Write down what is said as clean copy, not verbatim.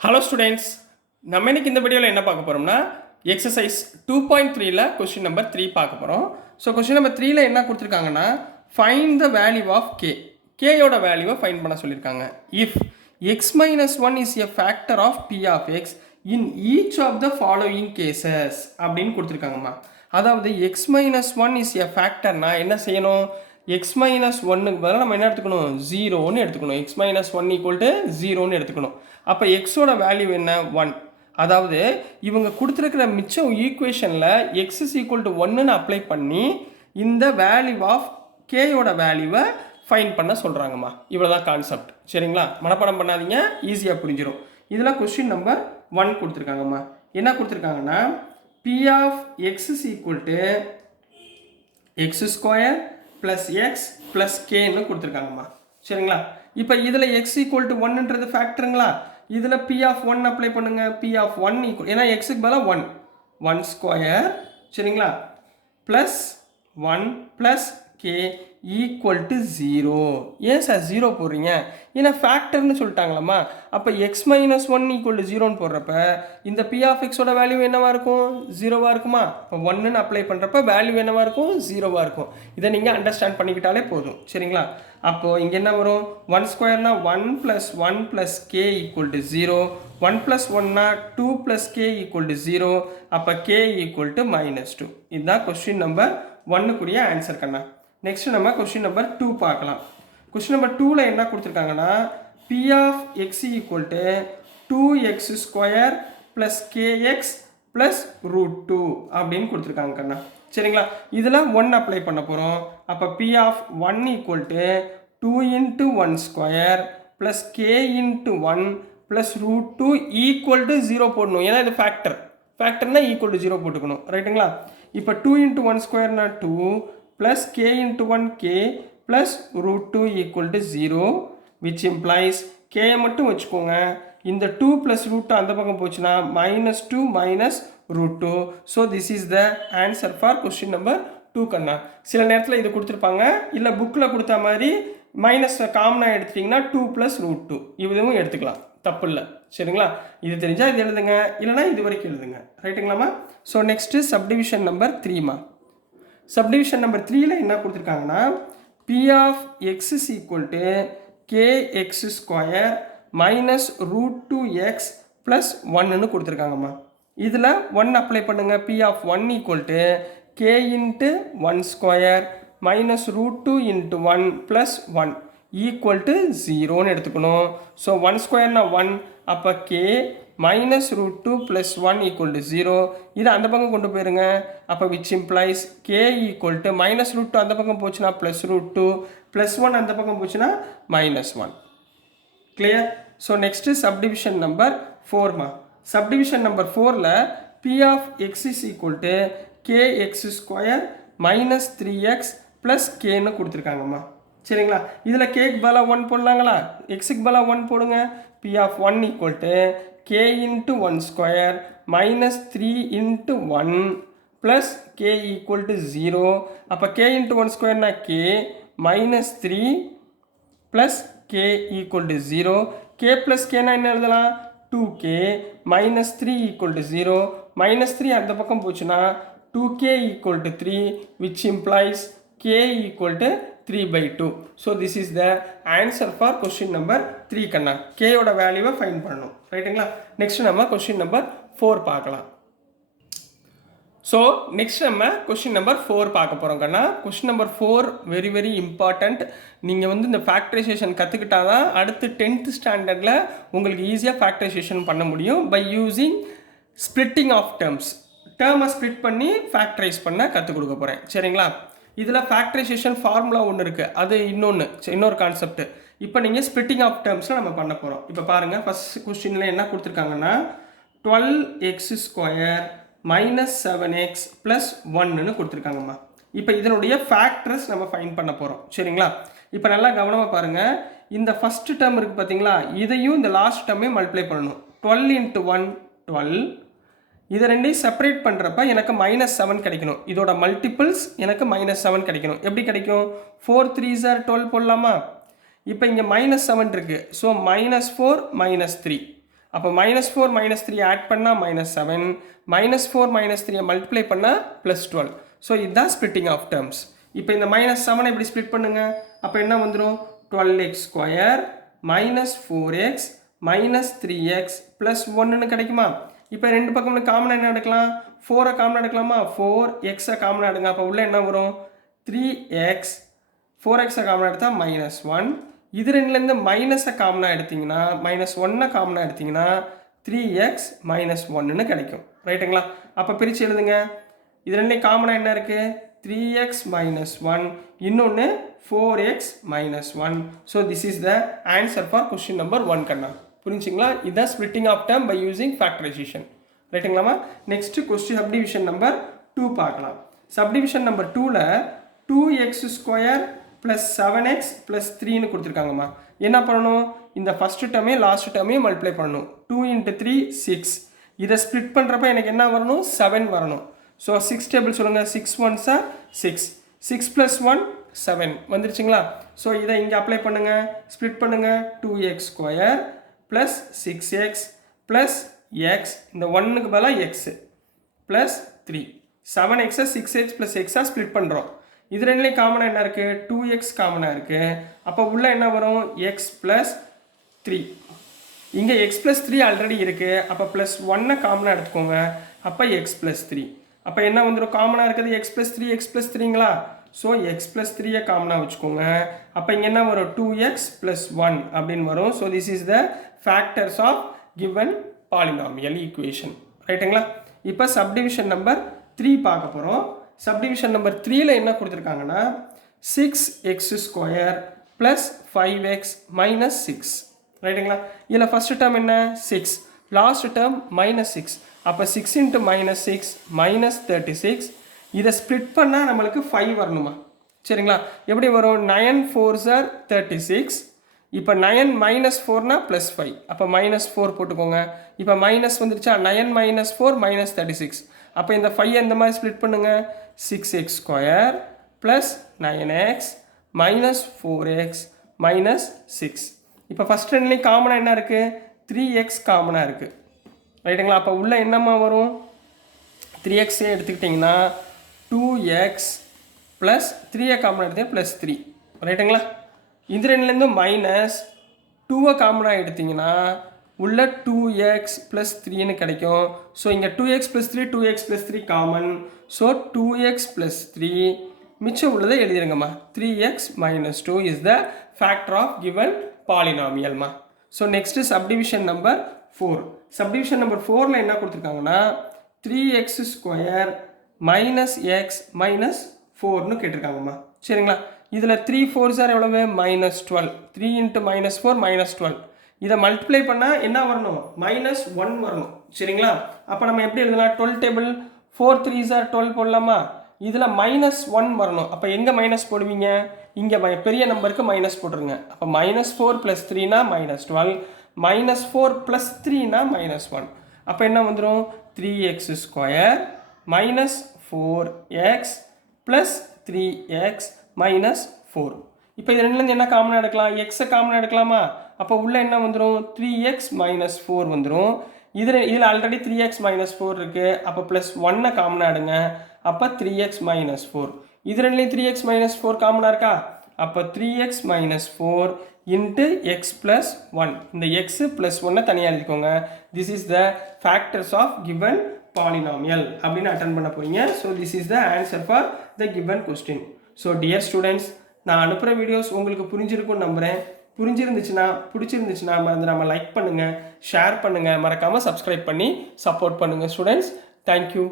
Hello students, நம்ம இன்னைக்கு இந்த வீடியோவில் என்ன பார்க்க போகிறோம்னா எக்ஸசைஸ் 2.3ல கொஸ்டின் நம்பர் 3 பார்க்க போகிறோம். ஸோ கொஸ்டின் நம்பர் 3ல என்ன கொடுத்துருக்காங்கன்னா find the value of k. கேயோட வேல்யூவை ஃபைண்ட் பண்ண சொல்லியிருக்காங்க. If x minus one is a factor of p of x in each of the following cases அப்படின்னு கொடுத்துருக்காங்கம்மா. அதாவது x minus one is a ஃபேக்டர்னா என்ன செய்யணும்? எக்ஸ் மைனஸ் ஒன்னுக்கு பதிலாக நம்ம என்ன எடுத்துக்கணும்? ஜீரோன்னு எடுத்துக்கணும். X minus one equal to ஜீரோன்னு எடுத்துக்கணும். அப்போ எக்ஸோட வேல்யூ என்ன? 1. அதாவது இவங்க கொடுத்துருக்கிற மிச்சம் ஈக்குவேஷனில் எக்ஸ் இஸ் ஈக்குவல் டு ஒன்னுன்னு அப்ளை பண்ணி இந்த வேல்யூ ஆஃப் கேயோட வேல்யூவை ஃபைன் பண்ண சொல்கிறாங்கம்மா. இவ்வளோ தான் கான்செப்ட். சரிங்களா? மனப்பாடம் பண்ணாதீங்க, ஈஸியாக புரிஞ்சிடும். இதில் கொஸ்டின் நம்பர் 1 கொடுத்துருக்காங்கம்மா. என்ன கொடுத்துருக்காங்கன்னா p of x is equal to x square plus x plus கேன்னு கொடுத்துருக்காங்கம்மா. சரிங்களா? இப்போ இதில் எக்ஸ் ஈக்குவல் டு ஒன்னுன்றது ஃபேக்டருங்களா? இதில் பி ஆஃப் ஒன் அப்ளை பண்ணுங்க. பி ஆஃப் ஒன் ஈக்குவல், ஏன்னா எக்ஸுக்கு பதிலாக ஒன் ஸ்கொயர், சரிங்களா, plus one plus k equal to zero. ஏன் சார் ஜீரோ போடுறீங்க? ஏன்னா ஃபேக்டர்னு சொல்லிட்டாங்களாம்மா. அப்போ x minus one equal to ஜீரோன்னு போடுறப்ப இந்த பி ஆஃப் எக்ஸோட வேல்யூ என்னவாக இருக்கும்? ஜீரோவாக இருக்குமா? இப்போ ஒன்னுன்னு அப்ளை பண்ணுறப்ப வேல்யூ என்னவாக இருக்கும்? ஜீரோவாக இருக்கும். இதை நீங்கள் அண்டர்ஸ்டாண்ட் பண்ணிக்கிட்டாலே போதும். சரிங்களா? அப்போது இங்கே என்ன வரும்? ஒன் ஸ்கொயர்னா one plus k equal to zero. One plus ஒன்னா two plus k equal to ஜீரோ. அப்போ கே ஈக்குவல் டு -2. இதுதான் கொஸ்டின் நம்பர் 1க்குரிய ஆன்சர் கண்ணா. நெக்ஸ்ட் நம்ம கொஸ்டின் நம்பர் 2 பார்க்கலாம். கொஸ்டின் நம்பர் 2ல என்ன கொடுத்துருக்காங்கன்னா p of x equal to 2x square plus k x plus √2 அப்படின்னு கொடுத்துருக்காங்க கண்ணா. சரிங்களா? இதில் 1 அப்ளை பண்ண போகிறோம். அப்போ P of 1 equal to 2 into 1 square plus K into 1 plus √2 equal to 0 போடணும். ஏன்னா இது ஃபேக்டர்னா ஈக்குவல் டு 0 போட்டுக்கணும். ரைட்டுங்களா? இப்போ 2 into 1 ஸ்கொயர்னா 2 plus k into 1 k plus √2 equal to 0, which implies k மட்டும் வச்சுக்கோங்க. இந்த 2 plus √2 அந்த பக்கம் போச்சுன்னா -2 minus √2. So this is the answer for question number 2 கண்ணா. சில நேரத்தில் இது கொடுத்துருப்பாங்க, இல்லை புக்கில் கொடுத்த மாதிரி மைனஸ் காமனாக எடுத்துட்டிங்கன்னா 2 plus √2 இதுவும் எடுத்துக்கலாம், தப்பு இல்லை. சரிங்களா? இது தெரிஞ்சால் இது எழுதுங்க, இல்லைனா இது வரைக்கும் எழுதுங்க. ரைட்டுங்களாம்மா? ஸோ நெக்ஸ்ட்டு சப்டிவிஷன் நம்பர் 3மா. சப்டிவிஷன் நம்பர் 3ல என்ன கொடுத்துருக்காங்கன்னா p of x is equal to k x square minus √2x plus 1ன்னு கொடுத்துருக்காங்கம்மா. இதில் 1 அப்ளை பண்ணுங்கள். P of 1 equal to k into 1 square minus √2 into 1 plus 1 equal to 0ன்னு எடுத்துக்கணும். ஸோ 1 ஸ்கொயர்னா 1, அப்போ k minus √2 plus 1 equal to 0. இது அந்த பக்கம் கொண்டு போயிருங்க. அப்போ which implies k equal to minus √2 அந்த பக்கம் போச்சுன்னா plus √2 plus 1 அந்த பக்கம் போச்சுன்னா -1. clear? so next subdivision number 4மா. subdivision number 4ல p of x is equal to kx square minus 3x plus kன்னு கொடுத்துருக்காங்கம்மா. சரிங்களா? இதில் கேக்கு பதிலாக 1 போடலாங்களா? எக்ஸுக்கு பதிலாக 1 போடுங்க. p of 1 equal to k into 1 square minus 3 into 1 plus k equal to 0. அப்போ k into 1 square na k minus 3 plus k equal to 0. k plus k na என்ன எழுதலாம்? 2k minus 3 equal to 0. minus 3 அந்த பக்கம் போச்சுன்னா 2k equal to 3, which implies k equal to 3/2. so this is the answer for question number 3 Kanna. k ஓட வேல்யூவை find பண்ணணும். ரைட்டுங்களா? Next நம்ம கொஸ்டின் நம்பர் 4 பார்க்கலாம். ஸோ நெக்ஸ்ட் நம்ம கொஸ்டின் நம்பர் 4 பார்க்க போகிறோம் கண்ணா. Question number 4 very very important. நீங்கள் வந்து இந்த ஃபேக்டரைசேஷன் கற்றுக்கிட்டா தான் அடுத்து 10th ஸ்டாண்டர்டில் உங்களுக்கு ஈஸியாக ஃபேக்டரைசேஷன் பண்ண முடியும் பை யூஸிங் ஸ்ப்ளிட்டிங் ஆஃப் டேர்மை ஸ்ப்ளிட் பண்ணி ஃபேக்டரைஸ் பண்ண கற்றுக் கொடுக்க போகிறேன். சரிங்களா? இதில் ஃபேக்டரைசேஷன் ஃபார்முலா ஒன்று இருக்குது, அது இன்னொரு கான்செப்ட். இப்போ நீங்கள் ஸ்ப்ளிட்டிங் ஆஃப் டேர்ம்ஸில் நம்ம பண்ண போகிறோம். இப்போ பாருங்கள், ஃபஸ்ட் கொஸ்டினில் என்ன கொடுத்துருக்காங்கன்னா 12x square minus 7x plus 1ன்னு கொடுத்துருக்காங்கம்மா. இப்போ இதனுடைய ஃபேக்டர்ஸ் நம்ம ஃபைன் பண்ண போகிறோம். சரிங்களா? இப்போ நல்லா கவனமாக பாருங்கள். இந்த ஃபஸ்ட்டு டேர்ம் இருக்குது பார்த்தீங்களா, இதையும் இந்த லாஸ்ட் டேர்மையும் மல்டிப்ளை பண்ணணும். 12 இன்ட்டு 1 12. இதை ரெண்டையும் செப்பரேட் பண்ணுறப்ப எனக்கு -7 கிடைக்கணும். இதோட மல்டிபிள்ஸ் எனக்கு -7 கிடைக்கணும். எப்படி கிடைக்கும்? 4 3s are 12 போடலாமா? இப்போ இங்கே -7 இருக்குது. ஸோ -4 -3. அப்போ -4 -3 ஆட் பண்ணால் -7, -4 -3 மல்டிப்ளை பண்ணால் +12. ஸோ இதுதான் ஸ்பிளிட்டிங் ஆஃப் டேர்ம்ஸ். இப்போ இந்த -7 இப்படி ஸ்ப்ளிட் பண்ணுங்க. அப்போ என்ன வந்துடும்? 12x² -4x -3x + 1ன்னு கிடைக்குமா? இப்போ ரெண்டு பக்கம் காமனாக என்ன எடுக்கலாம்? 4 காமனாக எடுக்கலாமா? 4x காமனாக எடுங்க. அப்போ உள்ள என்ன வரும்? 3x 4x காமனாக எடுத்தால் -1. இது ரெண்டுலேருந்து மைனஸை காமனாக எடுத்திங்கன்னா -1 காமனாக எடுத்திங்கன்னா 3x -1ன்னு கிடைக்கும். ரைட்டுங்களா? அப்போ பிரித்து எழுதுங்க. இது ரெண்டுலேயும் காமனாக என்ன இருக்குது? 3x -1, இன்னொன்று 4x -1. So this is the answer for question number 1 கண்ணா. புரிஞ்சுங்களா? இதுதான் splitting of term by using factorisation. ரைட்டுங்களாமா? நெக்ஸ்ட் கொஸ்டின் சப்டிவிஷன் நம்பர் 2 பார்க்கலாம். சப்டிவிஷன் நம்பர் 2ல் 2x² + 7x + 3ன்னு கொடுத்துருக்காங்கம்மா. என்ன பண்ணணும்? இந்த ஃபஸ்ட்டு டேர்மே லாஸ்ட் டேர்மையும் மல்டிப்ளை பண்ணணும். 2 × 3 6. இதை ஸ்ப்ளிட் பண்ணுறப்ப எனக்கு என்ன வரணும்? 7 வரணும். ஸோ 6 டேபிள் சொல்லுங்கள். 6 1s are 6. 6 + 1 7 வந்துருச்சுங்களா? ஸோ இதை இங்கே அப்ளை பண்ணுங்கள். ஸ்ப்ளிட் பண்ணுங்கள். 2x² + 6x + x, இந்த 1க்கு பதிலாக x + 3. 7x 6x + x split பண்ணுறோம். இது ரெண்டுலேயும் காமனாக என்ன இருக்குது? 2x காமனாக இருக்குது. அப்போ உள்ள என்ன வரும்? x + 3. இங்கே x + 3 ஆல்ரெடி இருக்குது. அப்போ +1 காமனாக எடுத்துக்கோங்க. அப்போ x + 3. அப்போ என்ன வந்துடும்? காமனாக இருக்குது x + 3, x + 3ங்களா? ஸோ x + 3 காமனாக வச்சுக்கோங்க. அப்போ இங்கே என்ன வரும்? 2x + 1 அப்படின்னு வரும். So this is the factors of given polynomial equation. ரைட்டுங்களா? இப்போ சப்டிவிஷன் நம்பர் 3 பார்க்க போகிறோம். சப்டிவிஷன் நம்பர் 3ல் என்ன கொடுத்துருக்காங்கன்னா 6x² + 5x - 6. ரைட்டுங்களா? இதில் ஃபஸ்ட்டு டேர்ம் என்ன? 6. Last term -6. அப்போ 6 × -6 -36. இதை ஸ்ப்ளிட் பண்ணால் நம்மளுக்கு 5 வரணுமா? சரிங்களா? எப்படி வரும்? 9 4s are 36. இப்போ 9 -4னா +5. அப்போ -4 போட்டுக்கோங்க. இப்போ மைனஸ் வந்துருச்சா? 9 - 4 -36. அப்போ இந்த 5 இந்த மாதிரி ஸ்ப்ளிட் பண்ணுங்க. 6x² + 9x -4x -6. இப்போ ஃபஸ்ட் ரெண்டுலேயும் காமனாக என்ன இருக்குது? 3x காமனாக இருக்குது. ரைட்டுங்களா? அப்போ உள்ள என்னம்மா வரும்? 3x எடுத்துக்கிட்டிங்கன்னா 2x + 3 காமனாக எடுத்தீங்க +3. ரைட்டுங்களா? இந்த ரெண்டுலேருந்து -2 காமனாக எடுத்திங்கன்னா உள்ள 2x + 3ன்னு கிடைக்கும். ஸோ இங்கே 2x + 3 2x + 3 common. So 2x + 3 மிச்சம் உள்ளதை எழுதிருங்கம்மா. 3x - 2 is the factor of given பாலினாமியல்மா. So next subdivision number 4. Subdivision number 4ல் என்ன கொடுத்துருக்காங்கன்னா 3x² - x -4ன்னு கேட்டிருக்காங்கம்மா. சரிங்களா? இதில் 3 4s are எவ்வளவு? -12. 3 × -4 -12. இதை மல்டிப்ளை பண்ணால் என்ன வரணும்? -1 வரணும். சரிங்களா? அப்போ நம்ம எப்படி எழுதலாம்? 12 டேபிள் 4 3s are 12 போடலாமா? இதில் -1 வரணும். அப்போ எங்கே மைனஸ் போடுவீங்க? இங்கே பெரிய நம்பருக்கு மைனஸ் போட்டுருங்க. அப்போ -4 + 3னா -12, -4 + 3னா -1. அப்போ என்ன வந்துடும்? 3x² -4x + 3x -4. இப்போ இது ரெண்டுலேருந்து என்ன காமனாக எடுக்கலாம்? எக்ஸை காமனாக எடுக்கலாமா? அப்போ உள்ள என்ன வந்துடும்? 3x -4 வந்துடும். இதில் ஆல்ரெடி 3x -4 இருக்குது. அப்போ +1 காமனாக எடுங்க. அப்போ 3x -4. இது ரெண்டுலேயும் 3x -4 காமனாக இருக்கா? அப்போ 3x -4 × x + 1. இந்த x +1 தனியாக எழுதிக்கோங்க. This is the factors of given polynomial அப்படின்னு அட்டன் பண்ண போறீங்க. So this is the answer for the given question. So dear students, நான் அனுப்புகிற வீடியோஸ் உங்களுக்கு புரிஞ்சிருக்கும்னு நம்புகிறேன். பிடிச்சிருந்துச்சுன்னா மறந்துடாமல் லைக் பண்ணுங்கள், ஷேர் பண்ணுங்கள், மறக்காமல் சப்ஸ்கிரைப் பண்ணி சப்போர்ட் பண்ணுங்கள் ஸ்டூடெண்ட்ஸ். தேங்க்யூ.